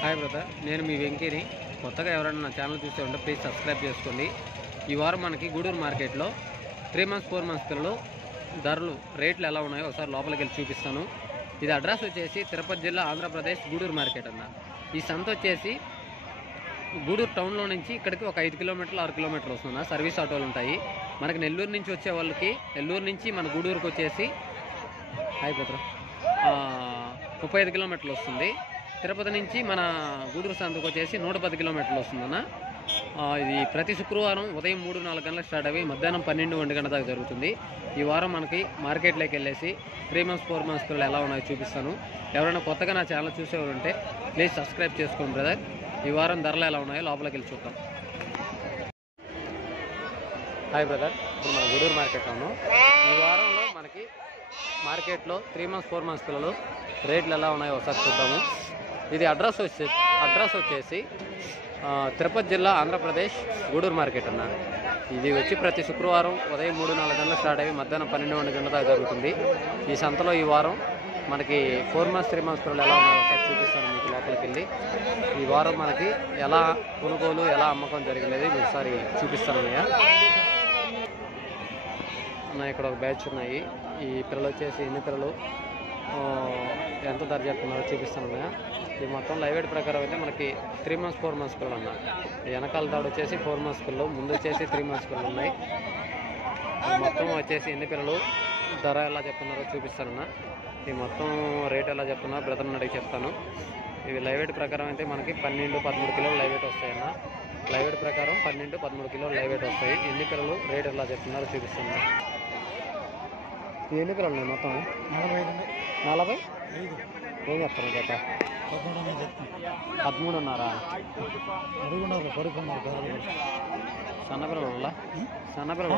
Hi brother, నేను మీ వెంకీని. కొత్తగా ఎవరైనా నా ఛానల్ చూస్తే ఉంటే ప్లీజ్ సబ్స్క్రైబ్ చేసుకోండి. ఈ వారం మనకి గూడూరు మార్కెట్లో 3 months 4 months పిల్లలు ధరలు రేట్లు ఎలా ఉన్నాయో ఒకసారి లోపలికి వెళ్ళి చూపిస్తాను. ఇది అడ్రస్ వచ్చేసి తిరుపతి జిల్లా, ఆంధ్రప్రదేశ్, గూడూరు మార్కెట్ అన్న. ఈ సంత వచ్చేసి గూడూరు టౌన్లో నుంచి ఇక్కడికి ఒక 5 కిలోమీటర్లు 6 కిలోమీటర్లు వస్తున్నా. సర్వీస్ ఆటోలు ఉంటాయి. మనకి నెల్లూరు నుంచి వచ్చే వాళ్ళకి, నెల్లూరు నుంచి మన గూడూరుకి వచ్చేసి హాయ్ బ్రదర్ 35 కిలోమీటర్లు వస్తుంది. తిరుపతి నుంచి మన గూడూరు సంతకు వచ్చేసి 110 కిలోమీటర్లు వస్తుందన్న. ఇది ప్రతి శుక్రవారం ఉదయం 3-4 గంటలకు స్టార్ట్ అయ్యి మధ్యాహ్నం 12-1 గంట దాకా జరుగుతుంది. ఈ వారం మనకి మార్కెట్లోకి వెళ్ళేసి 3 months 4 months పిల్లలు ఎలా ఉన్నాయో చూపిస్తాను. ఎవరైనా కొత్తగా నా ఛానల్ చూసేవారు ఉంటే ప్లీజ్ సబ్స్క్రైబ్ చేసుకోండి బ్రదర్. ఈ వారం ధరలు ఎలా ఉన్నాయో లోపలికి వెళ్ళి చూద్దాం. హాయ్ బ్రదర్, ఇప్పుడు మన గూడూరు మార్కెట్లో ఉన్నాం. ఈ వారంలో మనకి మార్కెట్లో 3 months 4 months పిల్లలు రేట్లు ఎలా ఉన్నాయో ఒకసారి చూద్దాము. ఇది అడ్రస్ వచ్చేసి తిరుపతి జిల్లా, ఆంధ్రప్రదేశ్, గూడూరు మార్కెట్ అన్న. ఇది వచ్చి ప్రతి శుక్రవారం ఉదయం 3-4 గంటలకు స్టార్ట్ అయ్యి మధ్యాహ్నం 12-1 గంట దాకా జరుగుతుంది. ఈ సంతలో ఈ వారం మనకి 4 months 3 months పిల్లలు ఎలా ఉన్నాయో ఒకసారి చూపిస్తాను మీకు లోపలికి వెళ్ళి. ఈ వారం మనకి ఎలా కొనుగోలు, ఎలా అమ్మకం జరిగినది ఒకసారి చూపిస్తాను అన్నయ్య. ఇక్కడ ఒక బ్యాచ్ ఉన్నాయి. ఈ పిల్లలు వచ్చేసి ఎన్ని పిల్లలు ఎంత ధర చెప్తున్నారో చూపిస్తాను అన్నయ్య. ఇది మొత్తం లైవ్ వెయిట్ ప్రకారం అయితే మనకి 3 months 4 months పిల్లలు అన్న. వెనకాల తాడు వచ్చేసి 4 months పిల్లలు, ముందు వచ్చేసి 3 months పిల్లలు ఉన్నాయి. మొత్తం వచ్చేసి ఎన్ని పిల్లలు ధర ఎలా చెప్తున్నారో చూపిస్తానన్న. ఈ మొత్తం రేట్ ఎలా చెప్తున్నా బ్రదర్ని అడిగి చెప్తాను. ఇవి లైవ్ వెయిట్ ప్రకారం అయితే మనకి 12-13 కిలోలు లైవ్ వెయిట్ వస్తాయన్న. లైవ్ వెయిట్ ప్రకారం 12-13 కిలోలు లైవ్ వెయిట్ వస్తాయి. ఎన్ని పిల్లలు రేట్ ఎలా చెప్తున్నారో చూపిస్తాను. ఎన్ని పిల్లలు ఉన్నాయి మొత్తం? 40 ఏం చెప్తాను జత? 13.5. సన్న పిల్లలు సన్న పిల్లలు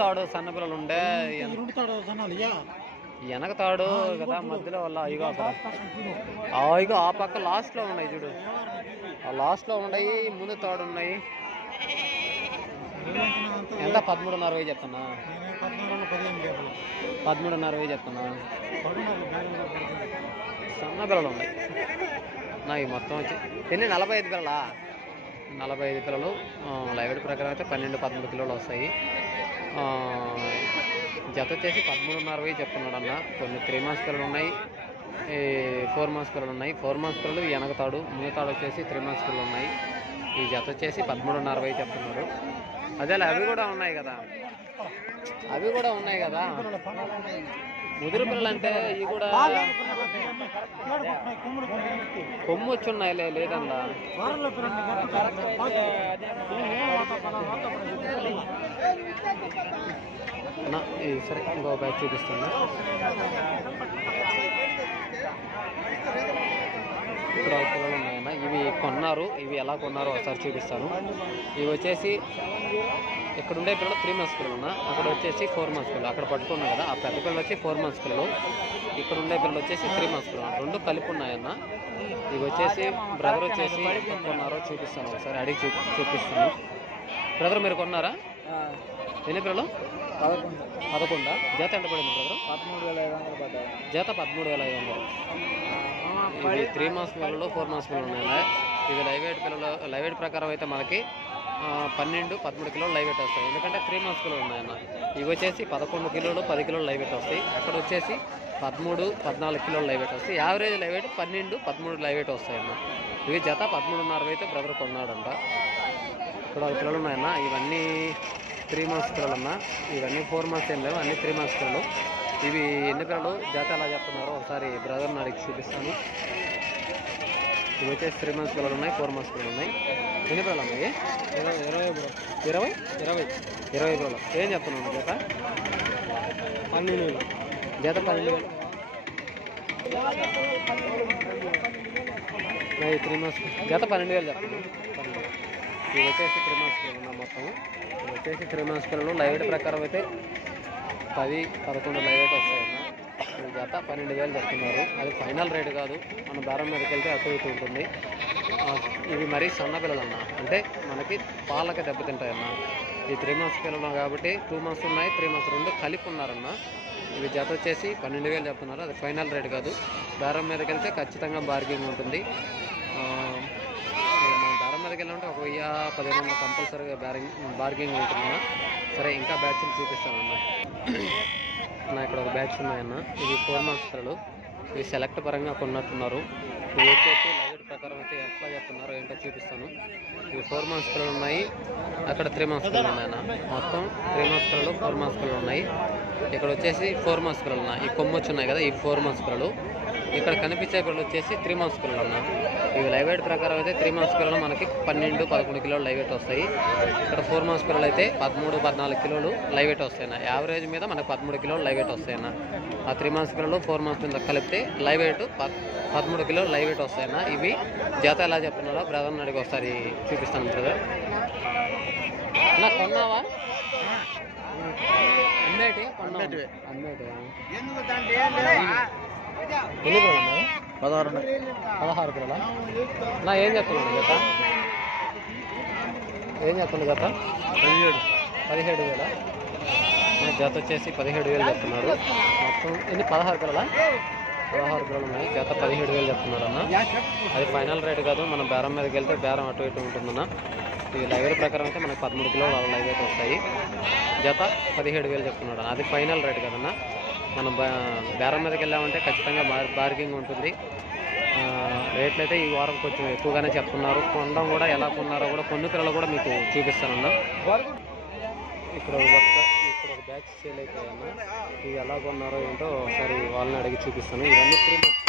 తాడు సన్న పిల్లలు ఉండే వెనక తాడు కదా మధ్యలో వల్ల ఇగో ఇగో ఆ పక్క లాస్ట్లో ఉన్నాయి చూడు, ఆ లాస్ట్లో ఉన్నాయి, ముందు తాడు ఉన్నాయి. ఎంత? 13.5 చెప్తున్నా. 13.5 చెప్తున్నా. సన్న పిల్లలు ఉన్నాయి నా. ఈ మొత్తం వచ్చి ఎన్ని? 45 పిల్లలా? 45 పిల్లలు లైవ్ వెయిట్ ప్రకారం అయితే 12-13 కిలోలు వస్తాయి. జత వచ్చేసి 13.5 చెప్తున్నాడు అన్న. కొన్ని 3 months పిల్లలు ఉన్నాయి, 4 months పిల్లలు ఉన్నాయి. 4 months పిల్లలు వెనకతాడు, ముందు తాడు వచ్చేసి 3 months పిల్లలు ఉన్నాయి. ఈ జత వచ్చేసి 13.5 చెప్తున్నారు. అదే అవి కూడా ఉన్నాయి కదా, ముదురు పిల్లలు అంటే ఇవి కూడా కొమ్ము వచ్చి ఉన్నాయి లేదన్నా. సరే ఇంకో బ్యాచ్ చూపిస్తున్నా. ఇక్కడ పిల్లలు ఉన్నాయన్న. ఇవి కొన్నారు, ఇవి ఎలా కొన్నారో ఒకసారి చూపిస్తాను. ఇవి వచ్చేసి ఇక్కడ ఉండే పిల్లలు 3 months పిల్లలు ఉన్నా, అక్కడ వచ్చేసి 4 months పిల్లలు. అక్కడ పట్టుకున్నాం కదా, ఆ పెద్ద పిల్లలు వచ్చి 4 months పిల్లలు, ఇక్కడ ఉండే పిల్లలు వచ్చేసి 3 months పిల్లలు. రెండు కలిపి ఉన్నాయన్న. ఇవి వచ్చేసి బ్రదర్ వచ్చేసి కొన్నారో చూపిస్తాను, ఒకసారి అడిగి చూపిస్తాను. బ్రదర్ మీరు కొన్నారా? ఎన్ని పిల్లలు? 11. జత ఎంత పడింది బ్రదర్? 13,500 జత. 13,500. ఇవి 3 months పిల్లలు, 4 months పిల్లలు ఉన్నాయి. ఇవి లైవ్ వెయిట్ పిల్లలు. లైవ్ వెయిట్ ప్రకారం అయితే మనకి 12-13 కిలోలు లైవ్ వెయిట్ వస్తాయి, ఎందుకంటే 3 months పిల్లలు ఉన్నాయన్న. ఇవి వచ్చేసి 11 కిలోలు 10 కిలోలు లైవ్ వెయిట్ వస్తాయి. అక్కడ వచ్చేసి 13-14 కిలోలు లైవ్ వెయిట్ వస్తాయి. Average live weight 12-13 live weight వస్తాయన్న. ఇవి జత 13.5 అయితే బ్రదర్ కొన్నాడంట. ఇక్కడ పిల్లలు ఉన్నాయన్న. ఇవన్నీ 3 months పిల్లలు అన్న. ఇవన్నీ 4 months ఏం లేవు, అన్ని 3 months పిల్లలు. ఇవి ఎన్ని పిల్లలు జత ఎలా చెప్తున్నారో ఒకసారి బ్రదర్ని అడిగి చూపిస్తాను. ఇవి వచ్చేసి 3 months పిల్లలు ఉన్నాయి, 4 months పిల్లలు ఉన్నాయి. ఎన్ని పిల్లలు ఉన్నాయి? 20 పిల్లలు. ఏం చెప్తున్నాను జత? 12,000 జత. 12,000 3 months జత 12,000 చెప్తున్నాను. ఇవి వచ్చేసి 3 months పిల్లలు ఉన్నాయి మొత్తం. ఇవి వచ్చేసి 3 months పిల్లలు. లైవ్ వెయిట్ ప్రకారం అయితే 10-11 లైవ్ వెయిట్ వస్తాయన్న. ఈ జత 12,000 చెప్తున్నారు. అది ఫైనల్ రేట్ కాదు, మన బేరం మీదకి వెళ్తే అటు ఇటు ఉంటుంది. ఇవి మరీ సన్న పిల్లలు అన్న, అంటే మనకి పాలకి దెబ్బతింటాయన్న. ఈ 3 మంత్స్ పిల్లలు కాబట్టి 2 మంత్స్ ఉన్నాయి, 3 మంత్స్ రెండు కలిపి ఉన్నారన్న. ఇవి జత వచ్చేసి 12,000 చెప్తున్నారు. అది ఫైనల్ రేట్ కాదు. బేరం మీదకి వెళ్తే ఖచ్చితంగా బార్గింగ్ ఉంటుంది. మనం బేరం మీదకి వెళ్ళాలంటే 1000-1500 కంపల్సరీగా బార్గింగ్ ఉంటుందన్న. సరే ఇంకా బ్యాచ్లు చూపిస్తానన్న. ఇక్కడ ఒక బ్యాచ్ ఉన్నాయన్న. ఇవి 4 మంత్స్ పిల్లలు. ఇవి సెలెక్ట్ పరంగా కొన్నట్టున్నారు. ఇవి వచ్చేసి లైవ్ ప్రకారం అయితే ఎట్లా చెప్తున్నారో ఏంటో చూపిస్తాను. ఇవి 4 మంత్స్ పిల్లలు ఉన్నాయి, అక్కడ 3 మంత్స్ పిల్లలు ఉన్నాయన్న. మొత్తం 3 మంత్స్ పిల్లలు, 4 మంత్స్ పిల్లలు ఉన్నాయి. ఇక్కడ వచ్చేసి 4 మంత్స్ పిల్లలు ఉన్నాయి. ఈ కొమ్ము వచ్చి ఉన్నాయి కదా, ఈ 4 మంత్స్ పిల్లలు. ఇక్కడ కనిపించే పిల్లలు వచ్చేసి 3 మంత్స్ పిల్లలు ఉన్నాయి. ఇవి లైవ్ వెయిట్ ప్రకారం అయితే 3 మంత్స్ పిల్లలు మనకి 12-11 కిలోలు లైవ్ వెయిట్ వస్తాయి. ఇక్కడ 4 మంత్స్ పిల్లలు అయితే 13-14 కిలోలు లైవ్ వెయిట్ వస్తాయన్న. యావరేజ్ మీద మనకు 13 కిలోలు లైవ్ వెయిట్ వస్తాయన్న. ఆ 3 మంత్స్ పిల్లలు 4 మంత్స్ మీద కలిపితే లైవ్ వెయిట్ 13 కిలోలు లైవ్ వెయిట్ వస్తాయన్న. ఇవి జత ఎలా చెప్తున్నారో బ్రదర్ని అడిగి ఒకసారి చూపిస్తాను. బ్రదర్ నా కొన్నావా? అమ్మేటి అమ్మేటి ఎన్ని కిలోలు ఉన్నాయి? 16 కిలోలా? నా ఏం చెప్తున్నాను జత? ఏం చెప్తుంది జత? 17,000. జత వచ్చేసి 17,000 చెప్తున్నారు. మొత్తం ఎన్ని? 16 కిలోలా? 16 కిలోలు ఉన్నాయి. జత 17,000 చెప్తున్నారు అన్న. అది ఫైనల్ రేట్ కాదు. మనం బేరం మీదకి వెళ్తే బేరం అటు ఇటు ఉంటుందన్న. ఈ లైవ్ వెయిట్ ప్రకారం అయితే మనకు 13 కిలోలు లైవ్ వెయిట్ వస్తాయి. జత 17,000 చెప్తున్నాడు. అది ఫైనల్ రేట్ కదన్నా. మనం బేరం మీదకి వెళ్ళామంటే ఖచ్చితంగా బార్గింగ్ ఉంటుంది. రేట్లు అయితే ఈ వారం కొంచెం ఎక్కువగానే చెప్తున్నారు. కొనడం కూడా ఎలా కొన్నారో కూడా కొన్ని పిల్లలు కూడా మీకు చూపిస్తానన్నా. ఇక్కడ ఒక బ్యాచ్ సేల్ అయిపోయాయన్నా. ఇవి ఎలా కొన్నారో ఏంటో ఒకసారి వాళ్ళని అడిగి చూపిస్తాను. ఇవన్నీ 3 మంత్స్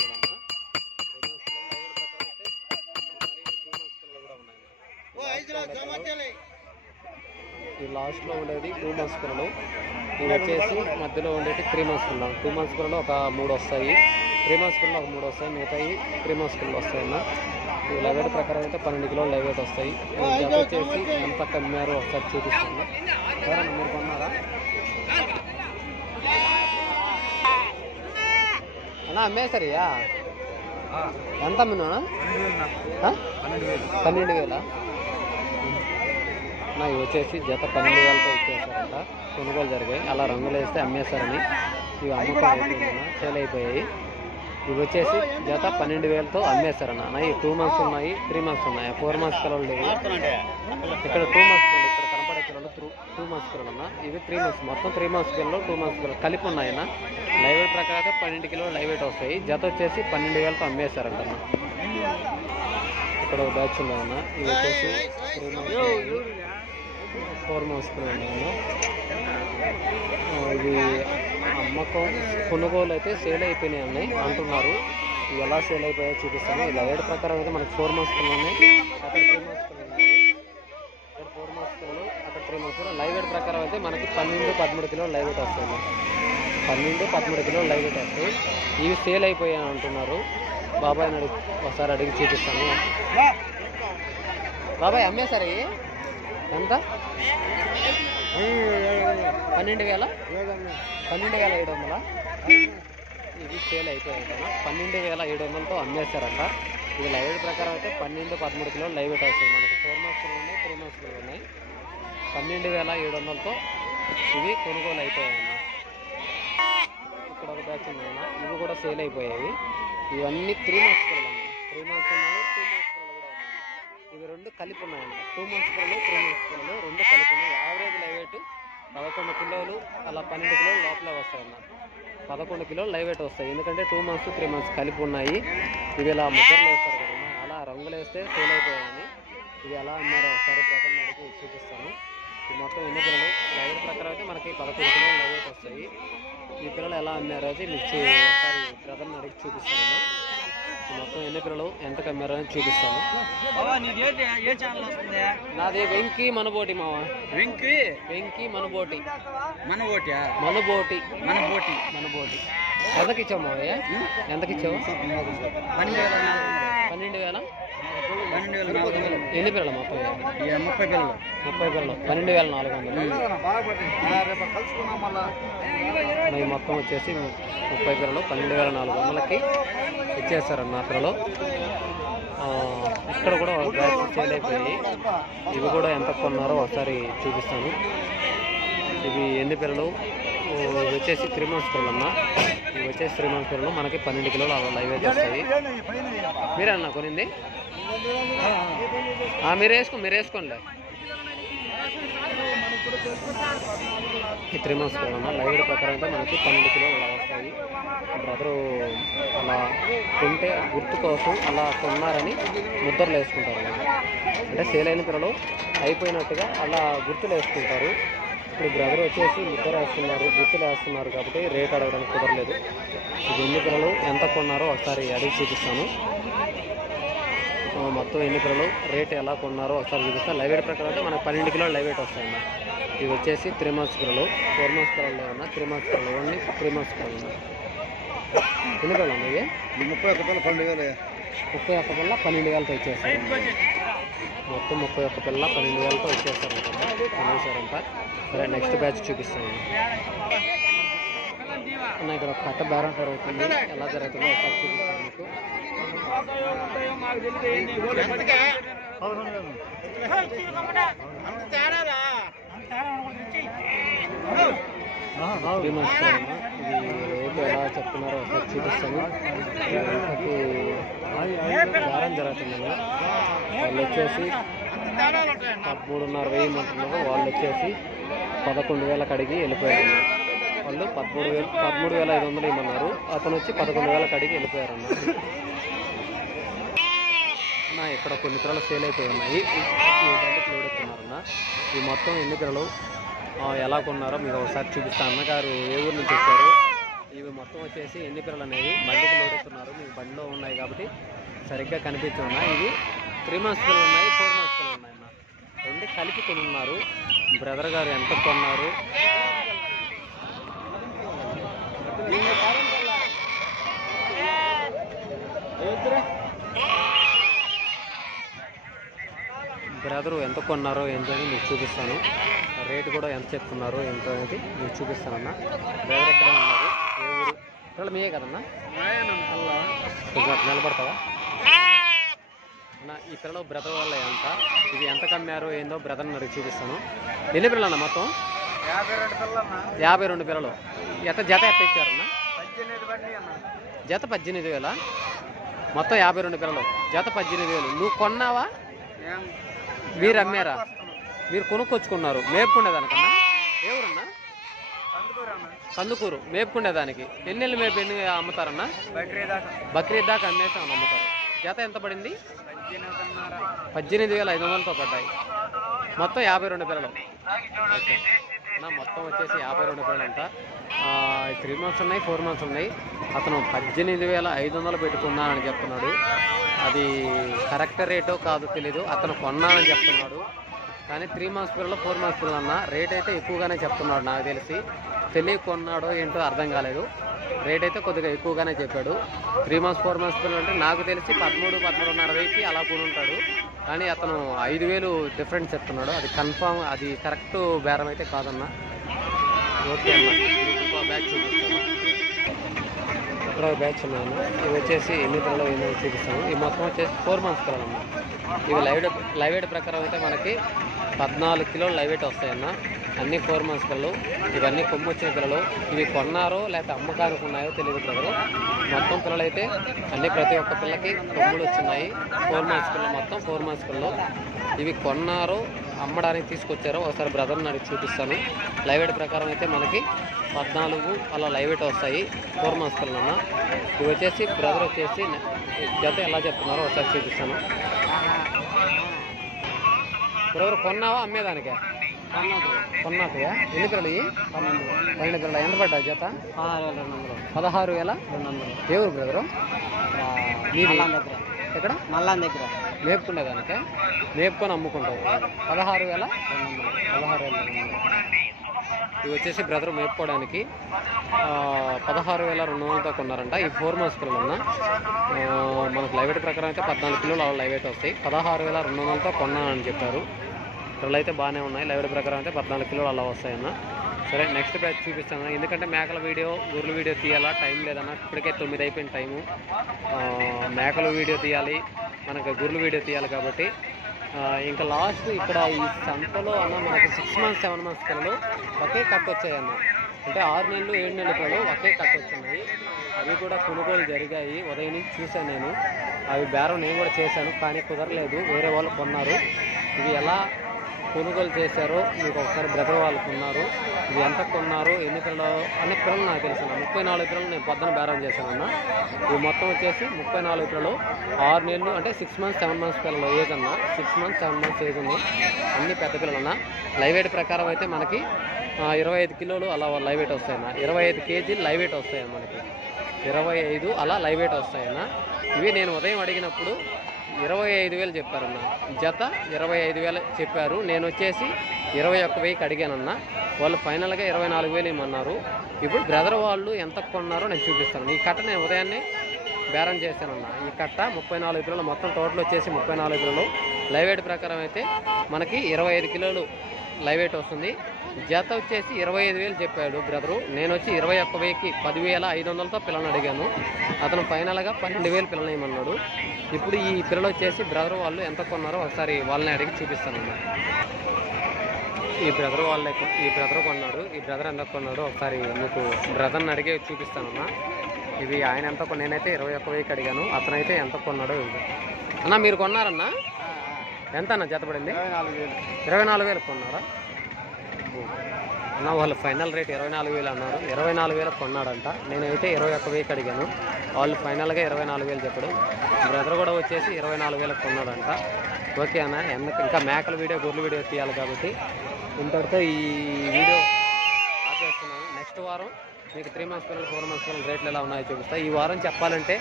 ఈ లాస్ట్లో ఉండేది 2 మంత్స్ పిల్లలు. ఇవి వచ్చేసి మధ్యలో ఉండేది 3 మంత్స్ పిల్లలు. 2 మంత్స్ పిల్లలు ఒక 3 వస్తాయి, 3 మంత్స్ పిల్లలు ఒక 3 వస్తాయి, మిగతాయి 3 మంత్స్ పిల్లలు వస్తాయన్న. ఈ లైవ్ వెయిట్ ప్రకారం అయితే 12 కిలోలు లైవ్ వెయిట్ వస్తాయి. జత వచ్చేసి ఎంత కమ్మారో ఒకసారి చూపిస్తాను. ఎవరన్నా మీరు కొన్నారా అన్నా? అమ్మేసరియా? ఎంత అమ్మినా? 12,000. ఇవి వచ్చేసి జత 12,000తో ఇచ్చేసారంట. కొనుగోలు జరిగాయి. అలా రంగులు వేస్తే అమ్మేశారని ఇవి అమ్మకం అయిపోయిందన్న, సేల్ అయిపోయాయి. ఇవి వచ్చేసి జత 12,000తో అమ్మేశారన్న. ఈ 2 మంత్స్ ఉన్నాయి, 3 మంత్స్ ఉన్నాయి. 4 మంత్స్ పిల్లలు లేవు. ఇక్కడ 2 మంత్స్ పిల్లలు, ఇక్కడ కనపడే పిల్లలు 2 మంత్స్ పిల్లలు అన్న. ఇవి 3 మంత్స్, మొత్తం 3 మంత్స్ పిల్లలు, 2 మంత్స్ పిల్లలు కలిపి ఉన్నాయన్న. లైవ్ వెయిట్ ప్రకారం అయితే 12 కిలోలు లైవ్ వెయిట్ వస్తాయి. జత వచ్చేసి 12,000తో అమ్మేశారంట. ఇక్కడ బ్యాచ్ ఉన్నాయన్న. ఇవి వచ్చేసి 4 మంత్స్ పిల్లలు. ఇది అమ్మకం కొనుగోలు అయితే సేల్ అయిపోయినాయి అన్నాయి అంటున్నారు. ఇవి ఎలా సేల్ అయిపోయాయో చూపిస్తాను. ఈ లైవ్ ప్రకారం అయితే మనకి 4 మంత్స్ పిల్లలు ఉన్నాయి, అక్కడ 3 మంత్స్ పిల్లలు ఉన్నాయి. ఇక్కడ 4 మంత్స్ పిల్లలు, అక్కడ 3 మంత్స్ పిల్లలు. లైవ్ వెయిట్ ప్రకారం అయితే మనకి 12-13 కిలోలు లైవ్ వెయిట్ వస్తాయి. 12-13 కిలోలు లైవ్ వెయిట్ వస్తాయి. ఇవి సేల్ అయిపోయాయి అంటున్నారు. బాబాయ్ ఒకసారి అడిగి చూపిస్తాను. బాబాయ్ అమ్మేశారు ఇవి ఎంత? 12,000? 12,700. ఇది సేల్ అయిపోయాయి కదా. 12,700తో అమ్మేశారంట. ఇది లైవ్ వెయిట్ ప్రకారం అయితే 12-13 కిలోలు లైవ్ వెయిట్ వస్తాయి. మనకి 4 మంత్స్ ఉన్నాయి, 3 మంత్స్ ఉన్నాయి. 12,700తో ఇవి కొనుగోలు అయిపోయాయన్న. ఇక్కడ ఒక బ్యాచ్ ఉన్నాయన్న. ఇవి కూడా సేల్ అయిపోయాయి. ఇవన్నీ 3 మంత్స్ పిల్లలు అన్న. 3 మంత్స్ ఉన్నాయి, 2 మంత్స్ పిల్లలు కూడా ఉన్నాయి. ఇవి రెండు కలిపి ఉన్నాయన్న. 2 మంత్స్ పిల్లలు, 3 మంత్స్ పిల్లలు రెండు కలిపి ఉన్నాయి. యావరేజ్ లైవ్ వెయిట్ 11 కిలోలు అలా 12 కిలోలు లోపలే వస్తాయన్న. 11 కిలోలు లైవ్ వెయిట్ వస్తాయి. ఎందుకంటే 2 మంత్స్ 3 మంత్స్ కలిపి ఉన్నాయి. ఇవి ఇలా ముద్రలు వేస్తారు కదన్నా, అలా రంగులు వేస్తే సేల్ అయిపోయాయని. ఇవి ఎలా అన్నారో ఒకసారి ప్రకారం అడిగి చూపిస్తాను. ఈ మొత్తం ఎన్ని పిల్లలు లైవ్ వెయిట్ ప్రకారం అయితే మనకి 11 కిలోలు లైవ్ వెయిట్ వస్తాయి. ఈ పిల్లలు ఎలా అమ్మారో అయితే మీకు ఒకసారి బ్రదర్ని అడిగి చూపిస్తాను. మొత్తం ఎన్ని పిల్లలు ఎంత కమ్మారో అని చూపిస్తాను. నాది వెంకీ మనబోటి మావ. వెంకీ మనబోటి. ఎంతకి ఇచ్చావు మావయ్య? ఎంతకి ఇచ్చావు? 12,000. ఎన్ని పిల్లలు? 30 పిల్లలు. 12,400. ఈ మొత్తం వచ్చేసి 30 పిల్లలు 12,400కి ఇచ్చేస్తారన్న పిల్లలు. ఇక్కడ కూడా బ్యాచ్ సేల్ అయిపోయాయి. ఇవి కూడా ఎంత కొన్నారో ఒకసారి చూపిస్తాను. ఇవి ఎన్ని పిల్లలు, ఇవి వచ్చేసి 3 months పిల్లలు అన్న. ఇవి వచ్చేసి 3 months పిల్లలు మనకి 12 కిలోలు లైవ్ అయితే వస్తాయి. మీరే అన్న కొనింది? మీరు వేసుకోండి. ఈ 3 months పిల్లలు అన్న లైవ్ ప్రకారం అయితే మనకి 12 కిలోలు అలా వస్తాయి. బ్రదరు అలా కొంటే గుర్తు కోసం అలా కొన్నారని ముద్రలు వేసుకుంటారు. అంటే సేల్ అయిన పిల్లలు అయిపోయినట్టుగా అలా గుర్తులు వేసుకుంటారు. ఇప్పుడు బ్రదర్ వచ్చేసి ముద్ర వేస్తున్నారు, గుర్తులు వేస్తున్నారు కాబట్టి రేట్ అడగడానికి కుదరలేదు. ఇది ఎన్ని పిల్లలు ఎంత కొన్నారో ఒకసారి అడిగి చూపిస్తాను. మొత్తం ఎన్ని పిల్లలు రేట్ ఎలా కొన్నారో ఒకసారి చూపిస్తాను. లైవ్ వెయిట్ ప్రకారం అయితే మనకు 12 కిలోలు లైవ్ వెయిట్ వస్తాయన్న. ఇవి వచ్చేసి 3 months పిల్లలు, 4 months పిల్లలు లేవన్నా, 3 months పిల్లలు ఓన్లీ 3 months పిల్లలు ఉన్నాయి. ఎన్ని పిల్లలు ఉన్నాయి? 31 పిల్ల 12,000తో వచ్చేస్తారు. మొత్తం 31 పిల్ల 12,000తో వచ్చేస్తారంట అనేసారంట. సరే నెక్స్ట్ బ్యాచ్ చూపిస్తాను. ఇక్కడ ఒక కట్ట బేరం జరుగుతుంది, ఎలా జరుగుతుందో ఒకసారి చూపిస్తాను మీకు. ఇది రేటు ఎలా చెప్తున్నారో ఒకసారి చూపిస్తాను. బేరం జరుగుతుంది. వాళ్ళు వచ్చేసి 13,500 అంటున్నారు. వాళ్ళు వచ్చేసి 11,000 అడిగి వెళ్ళిపోయారు. వాళ్ళు 13,500 ఇమ్మన్నారు. అతను వచ్చి 11,000 అడిగి వెళ్ళిపోయారన్న. ఇక్కడ కొన్ని పిల్లలు సేల్ అయిపోయి ఉన్నాయి. ఈ బండికి లోడ్ ఎత్తున్నారన్న. ఈ మొత్తం ఎన్ని పిల్లలు ఎలా కొన్నారో మీకు ఒకసారి చూపిస్తాను. అన్నగారు ఏ ఊరు నుంచి వచ్చారు, ఇవి మొత్తం వచ్చేసి ఎన్ని పిల్లలు అనేవి బండికి లోడ్ ఎత్తున్నారు. మీకు బండిలో ఉన్నాయి కాబట్టి సరిగ్గా కనిపిస్తున్నాయి. ఇవి 3 months పిల్లలు ఉన్నాయి, 4 months పిల్లలు ఉన్నాయి అన్న. రెండు కలిపి కొనున్నారు. బ్రదర్ గారు ఎంత కొన్నారు బ్రదరు ఎంత కొన్నారో ఏంటని మీకు చూపిస్తాను. రేటు కూడా ఎంత చెప్తున్నారో ఏంటో అనేది మీకు చూపిస్తానన్నా. బ్రదర్ ఎక్కడ ఉన్నారు, ఏ ఊరు పిల్లలు మీయే కదన్నా? నిలబడతావా అన్న? ఈ పిల్లలు బ్రదర్ వల్ల ఎంత, ఇవి ఎంత కమ్మారో ఏందో బ్రదర్ మరి చూపిస్తాను. ఎన్ని పిల్లలు అన్న మొత్తం? 52 పిల్లలు. జత ఎట్ట ఇచ్చారన్న? జత 18,000. మొత్తం 52 పిల్లలు, జత 18,000. నువ్వు కొన్నావా? మీరు అమ్మారా? మీరు కొనుక్కొచ్చుకున్నారు మేపుకునేదానికన్నా? ఏ ఊరన్నా? కందుకూరు. మేపుకునేదానికి ఎన్ని నెలలు మేపు ఎన్ని అమ్ముతారన్నా? బక్రీద్ దాకా అమ్మేసి అమ్ముతారు. జత ఎంత పడింది? 18,500తో పడ్డాయి. మొత్తం 52 పిల్లలు. ఓకే అన్న, మొత్తం వచ్చేసి 52 పిల్లలు అంట. 3 months ఉన్నాయి, 4 months ఉన్నాయి. అతను 18,500 పెట్టుకున్నానని చెప్తున్నాడు. అది కరెక్ట్ రేటో కాదో తెలీదు. అతను కొన్నానని చెప్తున్నాడు. కానీ 3 months పిల్లలు 4 months పిల్లలు అన్న రేట్ అయితే ఎక్కువగానే చెప్తున్నాడు. నాకు తెలిసి తెలియ కొన్నాడో ఏంటో అర్థం కాలేదు. రేట్ అయితే కొద్దిగా ఎక్కువగానే చెప్పాడు. 3 months 4 months పిల్లలు అంటే నాకు తెలిసి 13,500 అలా కూడా ఉంటాడు. కానీ అతను 5,000 డిఫరెన్స్ చెప్తున్నాడు. అది కన్ఫామ్, అది కరెక్ట్ బేరం అయితే కాదన్నా. ఓకే అన్న, ఇంకో బ్యాచ్ చూపిస్తాను. ఇక్కడ బ్యాచ్ ఉన్నాయన్న. ఇవి వచ్చేసి ఎన్ని పిల్లలు ఎన్నో చూపిస్తాను. ఈ మొత్తం వచ్చేసి 4 months పిల్లలు అన్న. ఇవి లైవ్ వెయిట్ ప్రకారం అయితే మనకి 14 కిలోలు లైవ్ వెయిట్ వస్తాయన్న. అన్నీ 4 months పిల్లలు. ఇవన్నీ కొమ్ము వచ్చిన పిల్లలు. ఇవి కొన్నారో లేకపోతే అమ్మకానికి ఉన్నాయో తెలియదు బ్రదరు. మొత్తం పిల్లలు అయితే అన్నీ ప్రతి ఒక్క పిల్లకి కొమ్ములు వచ్చినాయి. 4 months పిల్లలు, మొత్తం 4 months పిల్లలు. ఇవి కొన్నారో అమ్మడానికి తీసుకొచ్చారో ఒకసారి బ్రదర్ని అడిగి చూపిస్తాను. లైవ్ వెయిట్ ప్రకారం అయితే మనకి 14 అలా లైవ్ వెయిట్ వస్తాయి 4 months పిల్లలు అన్న. ఇవి వచ్చేసి బ్రదర్ వచ్చేసి జత ఎలా చెప్తున్నారో ఒకసారి చూపిస్తాను. బ్రదర్ కొన్నావా అమ్మేదానికే? కొన్నాకయా? ఎన్ని పిల్లలు? 12 పిల్లలు. ఎంత పడ్డా జత? 16,200. ఏ ఊరు బ్రదరు? ఎక్కడ? మల్లాన్ దగ్గర. మేపుకునేదానికే? మేపుకొని అమ్ముకుంటావు. 16,200. ఇవి వచ్చేసి బ్రదర్ మేపుకోవడానికి 16,200తో కొన్నారంట. ఈ 4 months పిల్లలు అన్న. మనకు లైవ్ వెయిట్ ప్రకారం అయితే 14 కిలోలు లైవ్ వెయిట్ వస్తాయి. 16,200తో కొన్నానని చెప్పారు. పిల్లలు అయితే బాగానే ఉన్నాయి. లైవ్ వెయిట్ ప్రకారం అయితే 14 కిలోలు అలా వస్తాయన్న. సరే నెక్స్ట్ బ్యాచ్ చూపిస్తాను. ఎందుకంటే మేకల వీడియో గొర్రెల వీడియో తీయాలా, టైం లేదన్న. ఇప్పటికే 9 అయిపోయిన టైము. మేకల వీడియో తీయాలి, మనకు గొర్రెల వీడియో తీయాలి కాబట్టి ఇంకా లాస్ట్ ఇక్కడ ఈ సంతలో అన్న మనకి 6 months 7 months పిల్లలు ఒకే కట్ వచ్చాయన్న. అంటే 6 నెలలు 7 నెలల పిల్లలు ఒకే కట్ వచ్చినాయి. అవి కూడా కొనుగోలు జరిగాయి. ఉదయం నుంచి చూశాను నేను. అవి బేరం నేను కూడా చేశాను, కానీ కుదరలేదు. వేరే వాళ్ళు కొన్నారు. ఇవి ఎలా కొనుగోలు చేశారో మీకు ఒకసారి బ్రదర్ వాళ్ళు కొన్నారు. ఇది ఎంత కొన్నారు, ఎన్ని పిల్లలు, అన్ని పిల్లలు నాకు తెలుసు. 34 పిల్లలు నేను పొద్దున బేరం చేశానన్న. ఇవి మొత్తం వచ్చేసి 34 పిల్లలు 6 నెలలు అంటే 6 months 7 months పిల్లలు ఏజ్ అన్న. 6 months 7 months ఏజ్ ఉంది. అన్ని పెద్ద పిల్లలు అన్న. లైవ్ వెయిట్ ప్రకారం అయితే మనకి 25 కిలోలు అలా లైవ్ వెయిట్ వస్తాయన్న. 25 kg లైవ్ వెయిట్ వస్తాయన్న. మనకి 25 అలా లైవ్ వెయిట్ వస్తాయన్న. ఇవి నేను ఉదయం అడిగినప్పుడు 25,000 చెప్పారన్న. జత 25,000 చెప్పారు. నేను వచ్చేసి 21,000కి అడిగానన్న. వాళ్ళు ఫైనల్గా 24,000 ఇమ్మన్నారు. ఇప్పుడు బ్రదర్ వాళ్ళు ఎంత కొన్నారో నేను చూపిస్తాను. ఈ కట్ట నేను ఉదయాన్నే బేరం చేశానన్న. ఈ కట్ట 34 కిలోలు మొత్తం టోటల్ వచ్చేసి 34 కిలోలు. లైవ్ వెయిట్ ప్రకారం అయితే మనకి 25 కిలోలు లైవ్ వెయిట్ వస్తుంది. జత వచ్చేసి 25,000 చెప్పాడు బ్రదరు. నేను వచ్చి 21,000కి 10,500తో పిల్లల్ని అడిగాను. అతను ఫైనల్గా 12,000 పిల్లలు ఇమ్మన్నాడు. ఇప్పుడు ఈ పిల్లలు వచ్చేసి బ్రదర్ వాళ్ళు ఎంత కొన్నారో ఒకసారి వాళ్ళని అడిగి చూపిస్తానన్న. ఈ బ్రదర్ కొన్నాడు. ఈ బ్రదర్ ఎంత కొన్నాడో ఒకసారి మీకు బ్రదర్ని అడిగి చూపిస్తానన్న. ఇవి ఆయన ఎంత నేనైతే 21,000కి అడిగాను. అతనైతే ఎంత కొన్నాడో అన్న. మీరు కొన్నారన్నా? ఎంత అన్న జత పడింది? 24,000 కొన్నారా అన్న? వాళ్ళు ఫైనల్ రేట్ 24,000 అన్నారు. 24,000 కొన్నాడంట. నేనైతే 21,000కి అడిగాను. వాళ్ళు ఫైనల్గా 24,000 చెప్పడం. బ్రదర్ కూడా వచ్చేసి 24,000 కొన్నాడంట. ఓకే అన్న. ఇంకా మేకల వీడియో గొర్రెల వీడియో తీయాలి కాబట్టి ఇంతటితో ఈ వీడియో ఆపేస్తున్నాను. నెక్స్ట్ వారం మీకు 3 months పిల్లలు 4 months పిల్లలు రేట్లు ఎలా ఉన్నాయో చూపిస్తాయి. ఈ వారం చెప్పాలంటే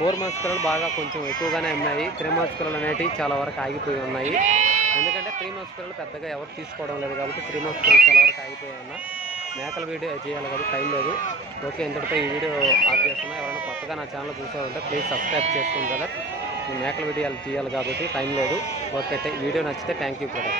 4 months పిల్లలు బాగా కొంచెం ఎక్కువగానే ఉన్నాయి. 3 months పిల్లలు అనేవి చాలా వరకు ఆగిపోయి ఉన్నాయి. ఎందుకంటే 3 months పిల్లలు పెద్దగా ఎవరు తీసుకోవడం లేదు కాబట్టి 3 months పిల్లలు చాలా వరకు ఆగిపోయి ఉన్నా. మేకల వీడియో చేయాలి కాబట్టి టైం లేదు. ఓకే, ఇంతటితో ఈ వీడియో ఆఫ్ చేస్తున్నా. ఎవరైనా కొత్తగా నా ఛానల్ చూసారంటే ప్లీజ్ సబ్స్క్రైబ్ చేసుకోండి బ్రదర్. ఈ మేకల వీడియోలు తీయాలి కాబట్టి టైం లేదు. ఓకే, వీడియో నచ్చితే థ్యాంక్ యూ బ్రదర్.